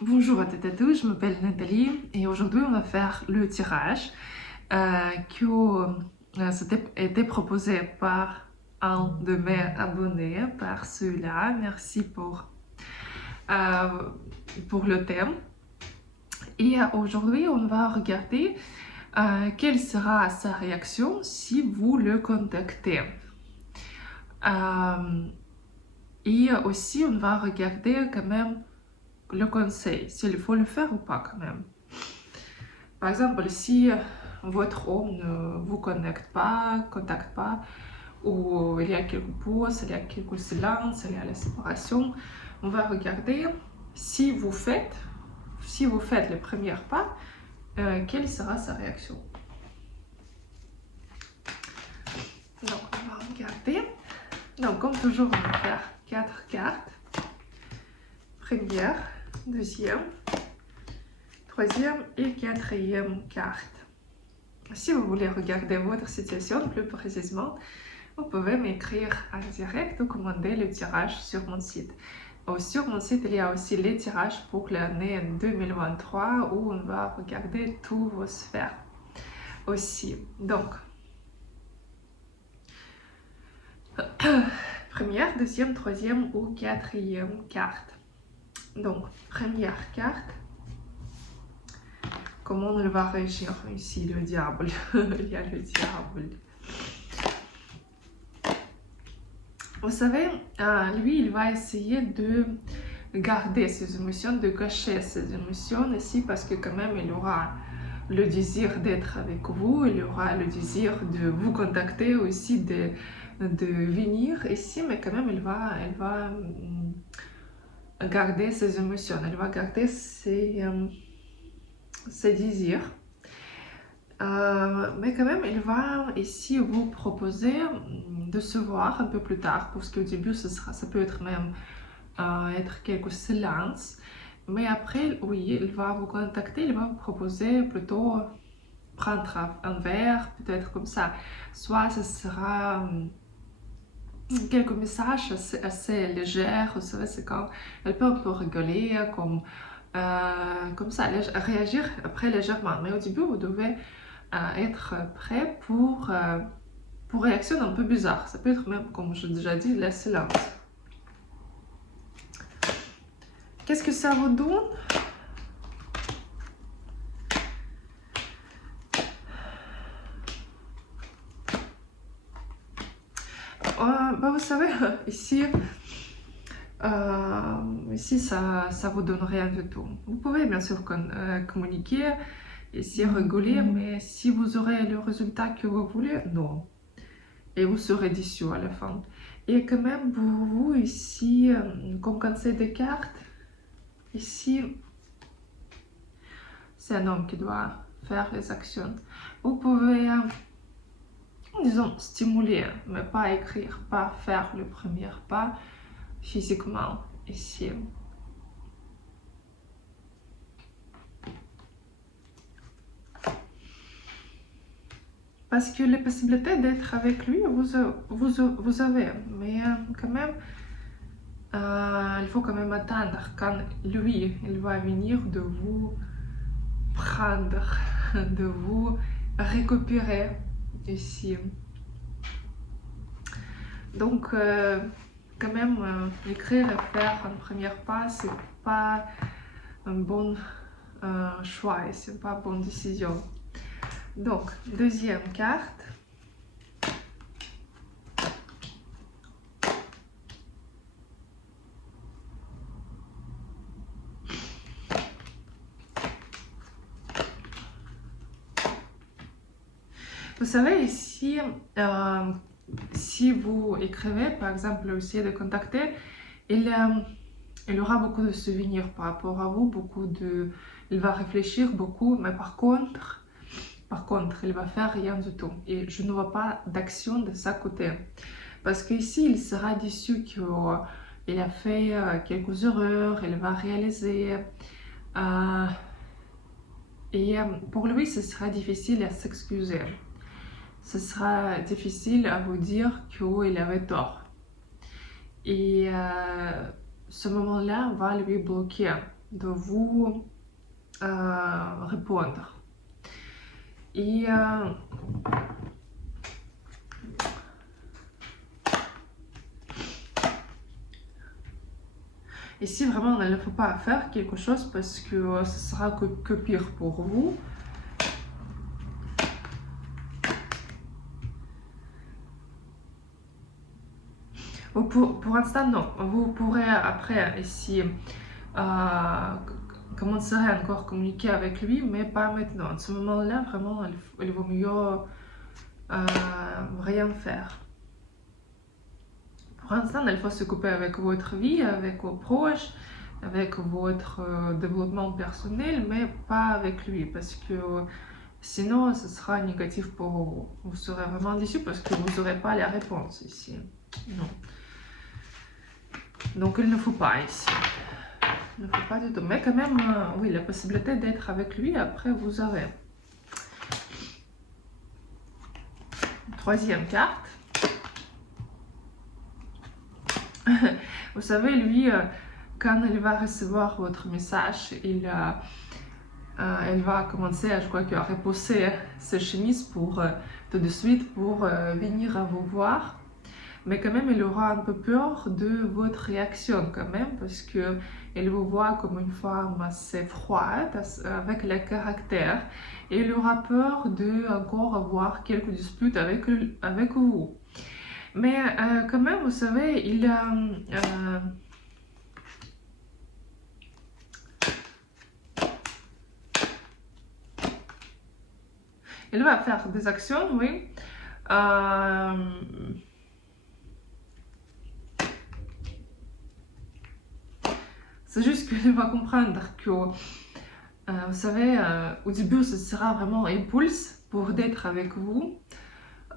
Bonjour à toutes et à tous, je m'appelle Nathalie et aujourd'hui on va faire le tirage qui a été proposé par un de mes abonnés, par celui-là. Merci euh, pour le thème. Et aujourd'hui on va regarder quelle sera sa réaction si vous le contactez. Et aussi on va regarder quand même le conseil, s'il faut le faire ou pas quand même. Par exemple, si votre homme ne vous contacte pas, ou il y a quelques pauses, il y a quelques silences, il y a la séparation, on va regarder si vous faites le premier pas, quelle sera sa réaction. Donc, on va regarder. Donc, comme toujours, on va faire 4 cartes. Première, deuxième, troisième et quatrième carte. Si vous voulez regarder votre situation plus précisément, vous pouvez m'écrire en direct ou commander le tirage sur mon site. Sur mon site, il y a aussi les tirages pour l'année 2023 où on va regarder toutes vos sphères aussi. Donc, première, deuxième, troisième ou quatrième carte. Donc, première carte. Comment on va réagir ici, le diable? Il y a le diable. Vous savez, lui, il va essayer de garder ses émotions, de cacher ses émotions ici, parce que quand même, il aura le désir d'être avec vous, il aura le désir de vous contacter aussi, de venir ici, mais quand même, elle va garder ses émotions, elle va garder ses désirs. Mais quand même, il va ici vous proposer de se voir un peu plus tard, parce qu'au début, ça peut être même être quelques silences. Mais après, oui, il va vous contacter, il va vous proposer plutôt prendre un verre, peut-être comme ça. Soit ce sera quelques messages assez légers, vous savez, c'est quand elle peut un peu rigoler, comme ça, réagir après légèrement. Mais au début, vous devez être prêt pour réaction un peu bizarre. Ça peut être même, comme j'ai déjà dit, la silence. Qu'est-ce que ça vous donne? Vous savez, ici, ça vous donne rien du tout. Vous pouvez bien sûr communiquer, ici rigoler, mais si vous aurez le résultat que vous voulez, non. Et vous serez déçu à la fin. Et quand même, pour vous, ici, comme conseil des cartes, ici, c'est un homme qui doit faire les actions. Vous pouvez, disons, stimuler, mais pas écrire, pas faire le premier pas physiquement ici. Parce que les possibilités d'être avec lui, vous avez, mais quand même, il faut quand même attendre quand lui, il va venir de vous prendre, de vous récupérer ici. Donc, quand même, écrire et faire un premier pas, c'est pas un bon choix et c'est pas une bonne décision. Donc, deuxième carte. Vous savez, ici, si vous écrivez, par exemple, essayez de contacter, il aura beaucoup de souvenirs par rapport à vous, il va réfléchir beaucoup, mais par contre, il va faire rien du tout. Et je ne vois pas d'action de sa côté. Parce qu'ici, il sera déçu qu'il a fait quelques erreurs, il va réaliser. Et pour lui, ce sera difficile à s'excuser. Ce sera difficile à vous dire qu'il avait tort. Et ce moment-là va lui bloquer. de vous répondre. Et ici, vraiment, il ne faut pas faire quelque chose parce que ce sera que pire pour vous. Pour l'instant, non. Vous pourrez après, ici, commencer à encore communiquer avec lui, mais pas maintenant. À ce moment-là, vraiment, il vaut mieux rien faire. Pour l'instant, il faut s'occuper avec votre vie, avec vos proches, avec votre développement personnel, mais pas avec lui, parce que sinon, ce sera négatif pour vous. Vous serez vraiment déçu parce que vous n'aurez pas la réponse ici. Non. Donc, il ne faut pas ici. Il ne faut pas du tout. Mais quand même, oui, la possibilité d'être avec lui, après, vous aurez. Troisième carte. Vous savez, lui, quand il va recevoir votre message, il va commencer, je crois, à repousser ses chemises pour tout de suite pour venir vous voir. Mais quand même, il aura un peu peur de votre réaction quand même, parce que il vous voit comme une femme assez froide, avec le caractère, et il aura peur de encore avoir quelques disputes avec vous. Mais quand même, vous savez, il va faire des actions, oui. C'est juste qu'il va comprendre que, vous savez, au début, ce sera vraiment un impulse pour d'être avec vous.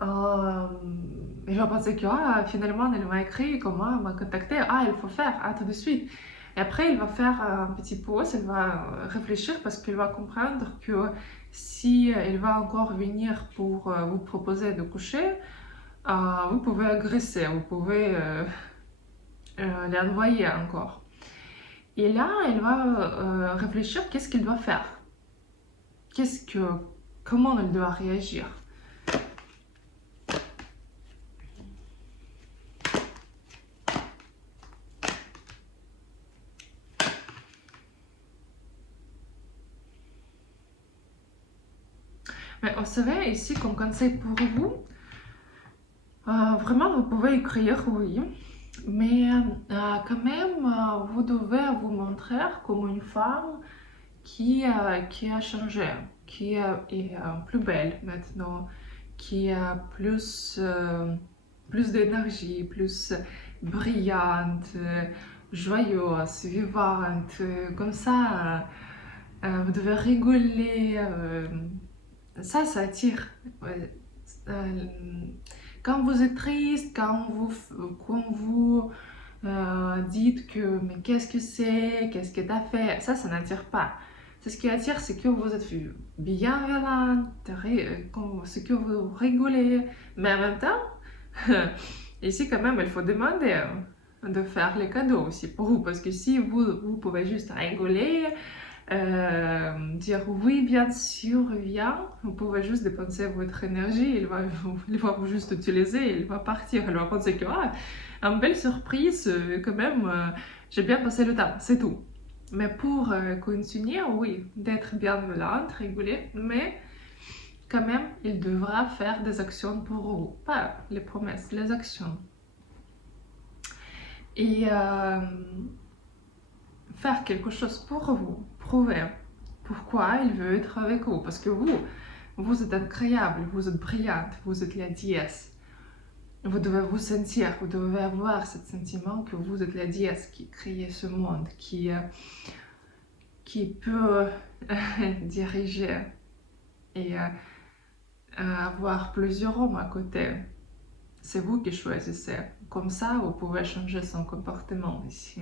Il va penser que finalement, elle m'a écrit, comment m'a contacté, il faut faire, tout de suite. Et après, il va faire un petit pause, il va réfléchir parce qu'il va comprendre que si il va encore venir pour vous proposer de coucher, vous pouvez agresser, vous pouvez l'envoyer encore. Et là, il va réfléchir qu'est-ce qu'il doit faire, comment il doit réagir. Mais vous savez, ici, comme conseil pour vous, vraiment, vous pouvez écrire, oui, mais quand même, vous devez vous montrer comme une femme qui a changé, qui est plus belle maintenant, qui a plus d'énergie, plus brillante, joyeuse, vivante, comme ça, vous devez rigoler, ça attire. Quand vous êtes triste, quand vous dites que mais qu'est-ce que t'as fait, ça n'attire pas. Ce qui attire, c'est que vous êtes bienveillante, c'est que vous rigolez, mais en même temps, ici quand même, il faut demander de faire les cadeaux aussi pour vous, parce que si vous pouvez juste rigoler, dire oui bien sûr viens, vous pouvez juste dépenser votre énergie, il va vous juste utiliser, il va partir, il va penser que une belle surprise, quand même, j'ai bien passé le temps, c'est tout. Mais pour continuer, oui, d'être bienveillante, rigoler, mais quand même, il devra faire des actions pour vous, pas les promesses, les actions. Et faire quelque chose pour vous, prouver pourquoi il veut être avec vous, parce que vous êtes incroyable, vous êtes brillante, vous êtes la déesse. Vous devez vous sentir, vous devez avoir ce sentiment que vous êtes la déesse qui crée ce monde, qui peut diriger et avoir plusieurs hommes à côté. C'est vous qui choisissez. Comme ça, vous pouvez changer son comportement ici.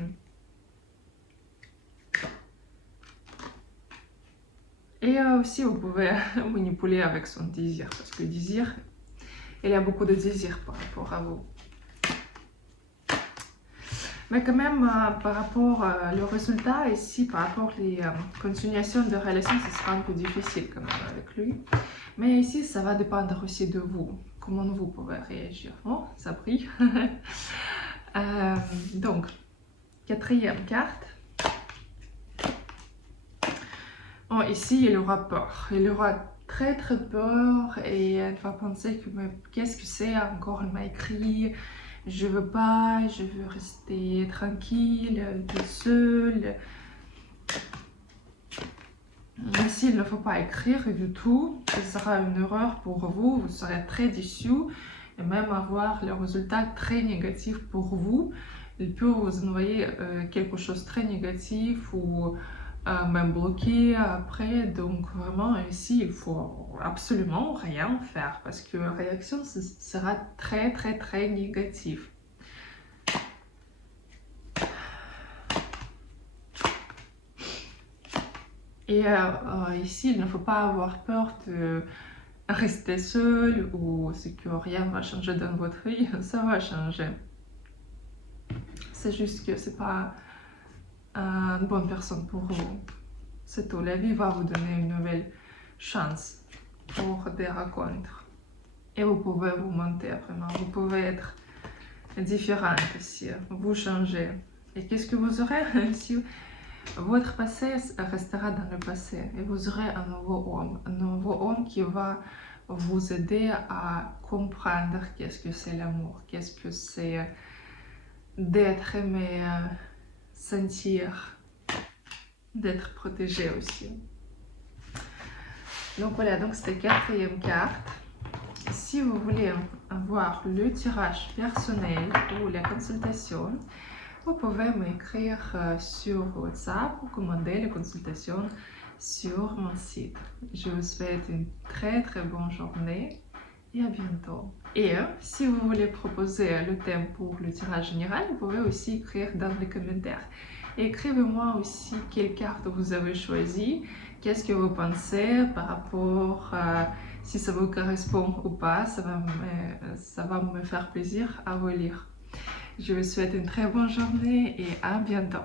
Et aussi, vous pouvez manipuler avec son désir, parce que désir, il y a beaucoup de désir par rapport à vous. Mais quand même, par rapport le résultat ici, par rapport les continuations de relation, ce sera un peu difficile quand même avec lui. Mais ici, ça va dépendre aussi de vous, comment vous pouvez réagir. Oh, ça brille. Donc, quatrième carte. Oh, ici, il aura peur. Il aura très peur et elle va penser que qu'est-ce que c'est encore, elle m'a écrit. Je veux pas, je veux rester tranquille, toute seule. Ici, il ne faut pas écrire du tout. Ce sera une erreur pour vous. Vous serez très déçu et même avoir le résultat très négatif pour vous. Il peut vous envoyer quelque chose de très négatif ou même bloqué après. Donc vraiment ici, il faut absolument rien faire parce que la réaction sera très négative. Et ici, il ne faut pas avoir peur de rester seul ou c'est que rien va changer dans votre vie. Ça va changer. C'est juste que c'est pas une bonne personne pour vous. C'est tout. La vie va vous donner une nouvelle chance pour des rencontres. Et vous pouvez vous monter vraiment. Vous pouvez être différente aussi. Vous changez. Et qu'est-ce que vous aurez si votre passé restera dans le passé et vous aurez un nouveau homme qui va vous aider à comprendre qu'est-ce que c'est l'amour, qu'est-ce que c'est d'être aimé, sentir, d'être protégé aussi. Donc voilà, donc c'était quatrième carte. Si vous voulez avoir le tirage personnel ou la consultation, vous pouvez m'écrire sur WhatsApp ou commander la consultation sur mon site. Je vous souhaite une très bonne journée et à bientôt. Et si vous voulez proposer le thème pour le tirage général, vous pouvez aussi écrire dans les commentaires. Écrivez-moi aussi quelle carte vous avez choisie, qu'est-ce que vous pensez par rapport à si ça vous correspond ou pas, ça va me faire plaisir à vous lire. Je vous souhaite une très bonne journée et à bientôt.